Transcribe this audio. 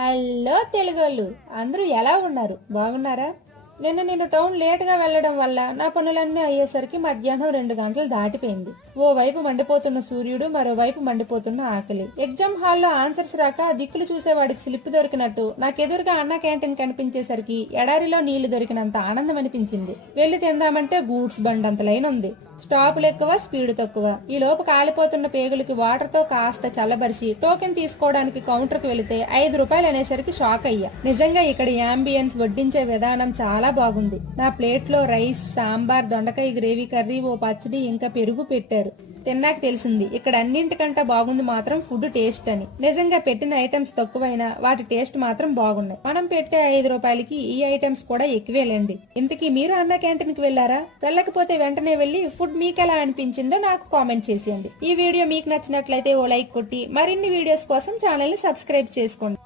Hello తెలుగోళ్ళు, అందరూ ఎలా ఉన్నారు? బాగున్నారా? నేను టౌన్ లేట్ గా వెళ్లడం వల్ల నా పనులన్నీ అయ్యేసరికి మధ్యాహ్నం 2 గంటలు దాటిపోయింది. ఓ వైపు మండిపోతున్న సూర్యుడు, మరోవైపు మండిపోతున్న ఆకలి. ఎగ్జామ్ హాల్లో ఆన్సర్స్ రాక దిక్కులు చూసేవాడికి స్లిప్ దొరికినట్టు నాకెదురుగా అన్న క్యాంటీన్ కనిపించేసరికి ఎడారిలో నీళ్లు దొరికినంత ఆనందం అనిపించింది. వెళ్లి తిందామంటే గూడ్స్ బండంత లైన్ ఉంది. స్టాపులు ఎక్కువ, స్పీడ్ తక్కువ. ఈ లోపు కాలిపోతున్న పేగులకి వాటర్ తో కాస్త చల్లబరిచి టోకెన్ తీసుకోవడానికి కౌంటర్ కి వెళితే 5 రూపాయలు అనేసరికి షాక్ అయ్యా. నిజంగా ఇక్కడ యాంబియన్స్, వడ్డించే విధానం చాలా బాగుంది. నా ప్లేట్ లో రైస్, సాంబార్, దొండకాయ గ్రేవీ కర్రీ, ఓ పచ్చడి, ఇంకా పెరుగు పెట్టారు. తిన్నాక తెలిసింది ఇక్కడ అన్నింటికంటే బాగుంది మాత్రం ఫుడ్ టేస్ట్ అని. నిజంగా పెట్టిన ఐటమ్స్ తక్కువైనా వాటి టేస్ట్ మాత్రం బాగున్నాయి. మనం పెట్టే 5 రూపాయలకి ఈ ఐటమ్స్ కూడా ఎక్కువేలేండి. ఇంతకీ మీరు అన్న క్యాంటీన్ కి వెళ్లారా? వెళ్ళకపోతే వెంటనే వెళ్లి ఫుడ్ మీకెలా అనిపించిందో నాకు కామెంట్ చేసేయండి. ఈ వీడియో మీకు నచ్చినట్లయితే ఓ లైక్ కొట్టి మరిన్ని వీడియోస్ కోసం ఛానల్ ని సబ్స్క్రైబ్ చేసుకోండి.